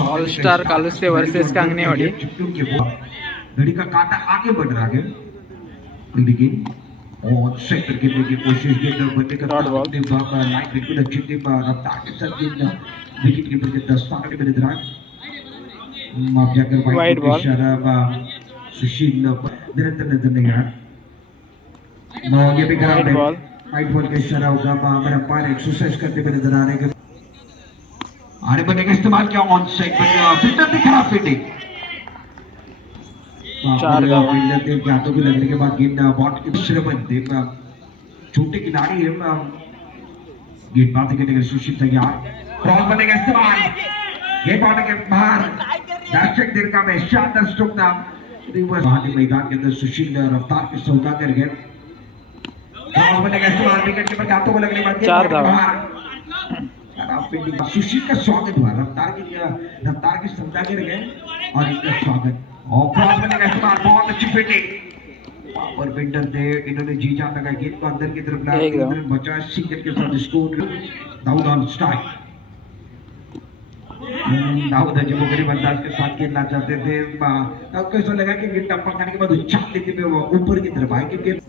All star Kaluste versus Kangnewadi घड़ी का कांटा आगे बढ़ रहा है। लेकिन और खेलने की कोशिश की अंदर बनने का Dot ball. टीम बाबा लाइन बिल्कुल अच्छी टीम रफ्तार के साथ गेंद विकेट कीपर के दस्ताने में नज़र आए आप जाकर वाइट ball. इशारा सुशील निरंतर नज़र नहीं आ रहा। ये भी खराब है. वाइट बॉल का इशारा होगा मेरा पैर एक्सरसाइज करते हुए नज़र आ रहे हैं आने बनने का इस्तेमाल किया ऑन साइड पर फील्डर भी खराब फील्डिंग चार धावा। फील्डर के हाथों के लगने के बाद गेंद बॉट के दूसरे बनते छोटे खिलाड़ी है गेंदबाजी करने के लिए सुशील तैयार क्रॉस बनने का इस्तेमाल। गेंद बॉल के बाहर दर्शक दिल का में शानदार स्ट्रोक था। रिवर्स बहाने मैदान के अंदर सुशील रफ्तार के सौदागर गए। क्रॉस बनने का इस्तेमाल विकेट के हाथों को लगने के बाद चार के। बाहर। खराब फील्डिंग सुशील का स्वागत हुआ रफ्तार की रफ्तार की सौदागर गए और इनका स्वागत। और क्रॉस बनने इस्तेमाल बहुत अच्छी फील्डिंग पावर बिल्डर थे इन्होंने जी जान लगा गेंद को अंदर की तरफ़ लाया। बचा सिंगल के साथ score Daud on strike Daud अजीब गरीब अंदाज के साथ खेलना चाहते थे कैसा लगा कि गेंद टप्पा खाने के बाद उछाल देते हुए ऊपर की तरफ़ आए क्योंकि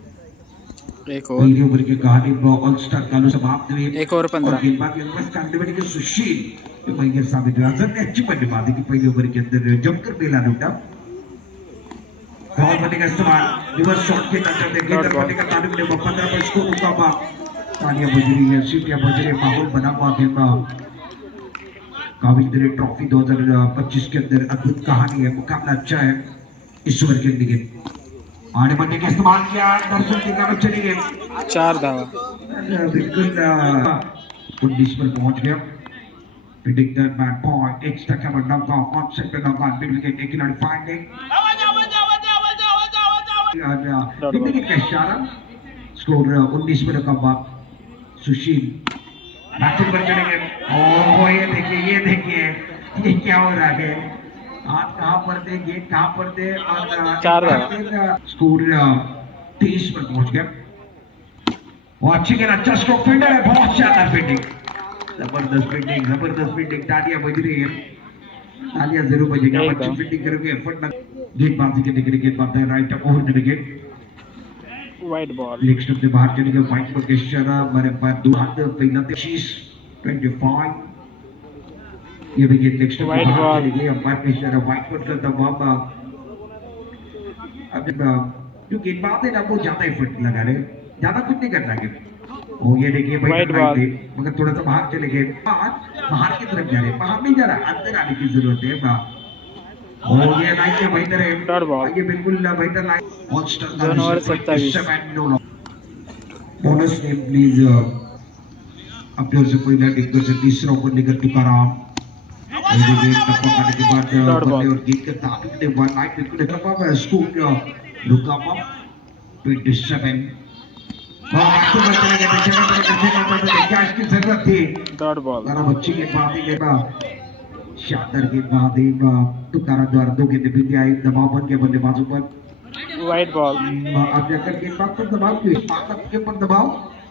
एक ओवर पहली ओवर की कहानी ऑल स्टार कालू समाप्त हुई। एक ओवर पंद्रह. और गेंदबाज के के सुशील साबित ने अच्छी की पहली ओवर के अंदर जमकर बेला लूटा। बॉल का इस्तेमाल रिवर्स शॉट का तालिब ने पंद्रह पर स्कोर तालियाँ बज रही है सीटियाँ बज रही है माहौल बना हुआ गेम दिले ट्रॉफी 2025 के अंदर अद्भुत कहानी है मुकाबला अच्छा है। ओवर के लिए आने बनने का इस्तेमाल किया दर्शक की तरफ़ चली गई चार धावा बिल्कुल उन्नीस पहुँच गया। That cover knock off. Finding. हुआ सुशील। बैटिंग पर चलेंगे ओह ये देखिए ये देखिए ये क्या हो रहा है? हाथ कहाँ पर थे गेट कहाँ पर थे और चार। स्कोर तेईस पर पहुँच गया वो अच्छी खेल अच्छा स्ट्रोक फील्डर है बहुत शानदार फील्डिंग ज़बरदस्त फील्डिंग ज़बरदस्त फील्डिंग तालियाँ बज रही है। तालियाँ ज़रूर बजेगी। आप अच्छी। फील्डिंग करोगे एफर्ट ना गेंदबाजी करने के लिए गेंदबाज है right over the wicket wide ball leg stump से बाहर चले गए वाइट पर इशारा हमारे पास दो हाथ पहला शीश 25 ये wicket leg stump White ball. गई अंपायर का इशारा वाइट पर का अब जब जो गेंदबाज है ना वो ज़्यादा एफर्ट लगा रहे ज़्यादा कुछ नहीं करना है ओ ये देखिए भाई White मगर थोड़ा सा बाहर चले गए बाहर बाहर की तरफ़ जा रहे बाहर नहीं जा रहा अंदर आने की ज़रूरत है बाहर ओ ये लाइन के बेहतर है. ये बिल्कुल बेहतर लाइन ऑल स्टार दोन ओव्हर सत्तावीस. बोनस नेम प्लीज़ आपल्या से पहिला डिग्गज तिसरा ओपन लेकर तुकाराम आणि गेम टप्पा करने के बाद Dot ball. बल्ले और गेंद के ताबिक वन नाइट बिल्कुल टप्पा पर स्कोर लुकामा 27 और आपको बताने के पीछे का पीछे का क्या इसकी ज़रूरत थी डॉट बॉल जरा बच्ची के बाद ही लेगा। शानदार के बाद ही तुकाराम द्वारा दो गेंद भी आई दबाव बन के बल्लेबाजों पर। वाइट बॉल अब जाकर गेंदबाज पर दबाव क्यों? ताकत के ऊपर दबाव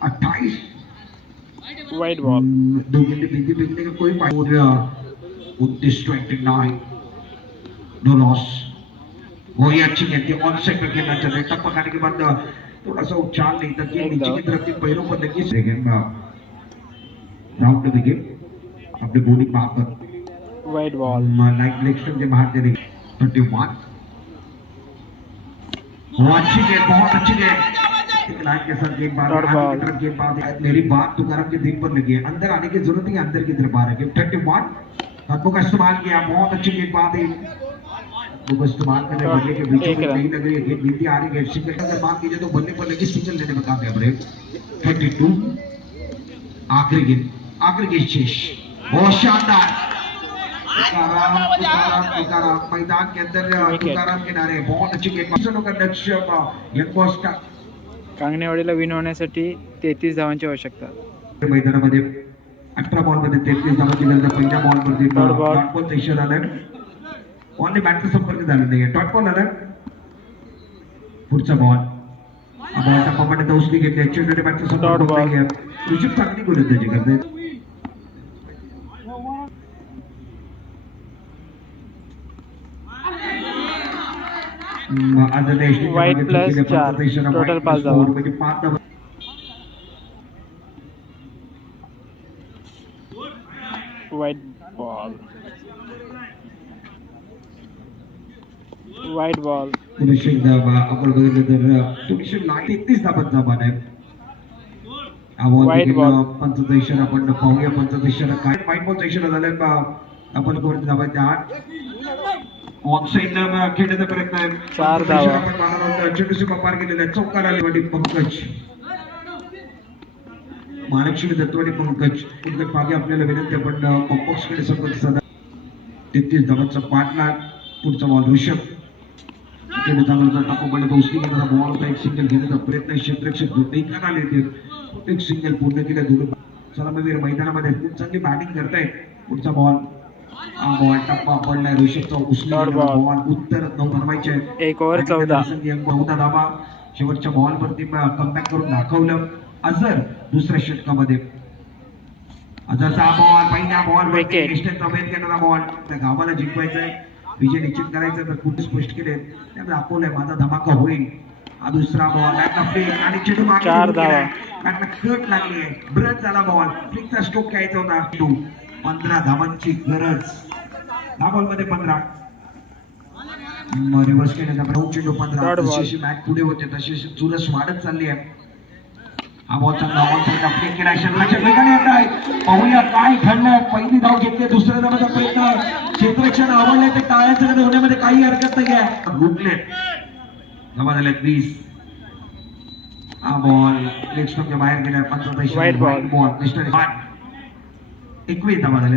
28 वाइट बॉल दो गेंदे बीते बीतने का कोई उनतीस ट्वेंटी नाइन नो लॉस वही अच्छी गेंद थी ऑन साइड पर खेलना चाहते तब पकाने के बाद थोड़ा सा उछाल नहीं था गेंद नीचे की तरफ़ के पैरों पर लगी। सेकंड राउंड विकेट अपने बॉलिंग बात पर। Wide ball light leg stump से बाहर चले ट्वेंटी वन बहुत अच्छी गेंद बहुत अच्छी गेंद के साथ आगे ball. की तरफ़ मेरी बात तुकाराम के दिल पर लगी है। अंदर आने की ज़रूरत नहीं है, अंदर की तरफ़ आ रहे हैं। थर्टी वन का इस्तेमाल किया बहुत अच्छी गेंद बात है। इस्तेमाल करने. बल्ले के बीच में नहीं लग रही है गेंद बीती आ रही है। सिंगल अगर बात कीजिए तो बल्ले पर लगी सिंगल लेने में कामयाब रहे थर्टी टू आखिरी गेंद आखिरी गेंद शेष। बहुत शानदार। मैदान के अंदर. तुकाराम किनारे बहुत अच्छी गेंद। चलो का नेक्स्ट यंग बॉस का। कांगणेवाडीला विन होण्यासाठी तेहतीस धावांची आवश्यकता. मैदानामध्ये अठरा बॉल पर मध्ये तेहतीस धावाची गरज पहिल्या बॉल वरती डॉट बॉल। एकशे झालाय ऑनली बॅटचा संपर्क झाला नाहीये डॉट बॉल आलाय पुढचा बॉल बॉलचा पपाटे दौसली घेतली एकशे मध्ये बॅटचा संपर्क नाहीये नहीं चांगली गोली जी करते। आज देश के नेशनल टोटल पाच धावा म्हणजे पाच धावा वाईट बॉल वाईट बॉल पुरुष एकदा बा- आपण बघितलं तर तेहतीस धावत जमान आहे White ball. पंचाचा इशारा आपण पाहूया पंचाचा इशारा काय वाईट बॉलचा इशारा झालाय आपण कोणत्या धावायच्या आठ ऑफसाईड खेळण्याचा प्रयत्न आहे चार धावा. आपण मारणार आहोत. चेंडूची पार केलेला आहे चौकार आली पंकज महालक्ष्मी दत्तवाडी पंकज पंकज मागे आपल्याला विनंती आपण कॉम्पॉक्सकडे संपर्क साधा तेहतीस धावांचा पाठलाग पुढचा बॉल ऋषभ त्याने चांगला टाकू पडले तो उचली घेणारा बॉल होता एक सिंगल घेण्याचा प्रयत्न क्षेत्ररक्षक दोन्ही कानाले येते एक सिंगल पूर्ण केलं दोन सलामीवीर मैदानामध्ये खूप चांगली बॅटिंग करतायत पुढचा बॉल हा बॉल टप्पा पडलाय. ऋषभचा ball. बॉल उत्तर नऊ बनवायचे एक ओव्हर चौदा. चौदा धावा. शेवटच्या बॉल वरती कमबॅक करून दाखवलं. अजर दुसऱ्या षटकामध्ये. अजरचा बॉल पहिल्या बॉल घेणारा बॉल त्या गावाला जिंकवायचा आहे विजय निश्चित करायचा तर कुठे स्पष्ट केले त्यामुळे दाखवलंय माझा धमाका होईल. हा दुसरा बॉल आणि चेंडू मागे. बॅटला कट लागली आहे ब्रश झाला बॉल फ्लिकचा स्ट्रोक घ्यायचा होता. चेंडू. पंधरा धावांची गरज. ह्या बॉलमध्ये पंधरा. रिव्हर्स केल्याचा नऊ चेंडू पंधरा. जशी मॅच पुढे होते तशी चुरस वाढत चालली आहे हा बॉल चांगला बॉल चांगला फ्लिक केला शतकाच्या वेगाने येत आहे. पाहूया काय घडलंय. पहिली धाव घेतली दुसऱ्या धावाचा प्रयत्न. क्षेत्ररक्षण आवडले ते टाळ्याचं होण्यामध्ये काही हरकत नाही आहे गुंतले धावा झाल्यात वीस. हा बॉल लेग बाहेर गेला पंचवीस. बॉल मिस्टर एकवीस धावा झाले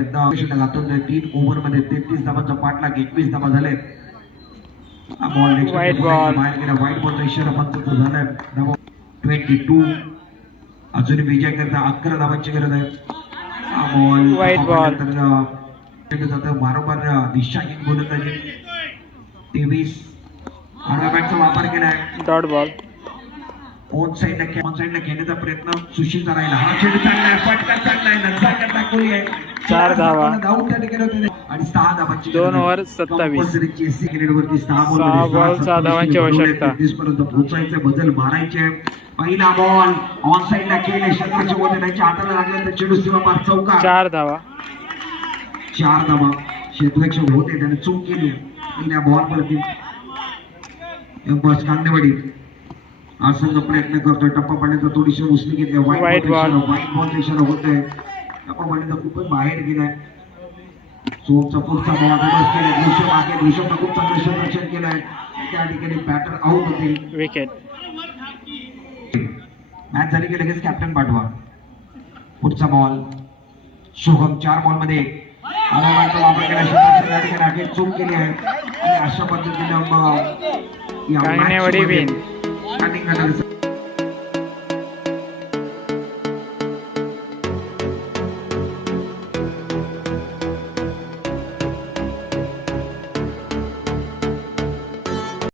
हातून तीन ओव्हरमध्ये तेहतीस धावांचा पाठलाग. एकवीस धावा झाले हा बॉल. बाहेर गेला व्हाईट बॉलचा इशारा पंचाचा झालाय ट्वेंटी टू अजून विजय करता अकरा धावांची गरज आहे. बॉल वारंवार दिशाहीन गोलंदाजी तेवीस. वापर केलाय डॉट बॉल ऑन साईडला ऑन साईडला खेळण्याचा प्रयत्न. सुशीलचा राहिला. हा चेंडू चांगला फटका चांगला दाखवली आहे. चार धावा. धावून त्या ठिकाणी होते. आणि सहा धावांची दोन. ओव्हर सत्तावीस. सहा बॉल सहा बॉल, सहा धावांची आवश्यकता. पर्यंत पोहोचायचे. बदल मारायचे. पहिला बॉल ऑन साईडला केले शत्रूच्या मध्ये त्यांच्या हाताला लागला तर चेंडू सीमा पार चौका चार धावा. चार धावा. क्षेत्ररक्षक होते त्याने चूक केली. पहिल्या बॉल वरती बस कांदेवाडी. संघ प्रयत्न करतोय. टप्पा पाण्याचा थोडीशी उसली घेतली. White ball. व्हाईट बॉल होत आहे टप्पा पाण्याचा खूपच बाहेर गेलाय. सोमचा पुढचा बॉल रिवर्स केलाय. ऋषभ मागे खूप चांगलं क्षेत्ररक्षण केलंय. त्या ठिकाणी बॅटर आउट होते. विकेट मॅच झाली की लगेच कॅप्टन पाठवा. पुढचा बॉल शुभम चार बॉलमध्ये. वापर केला चूक केली आहे. अशा पद्धतीनं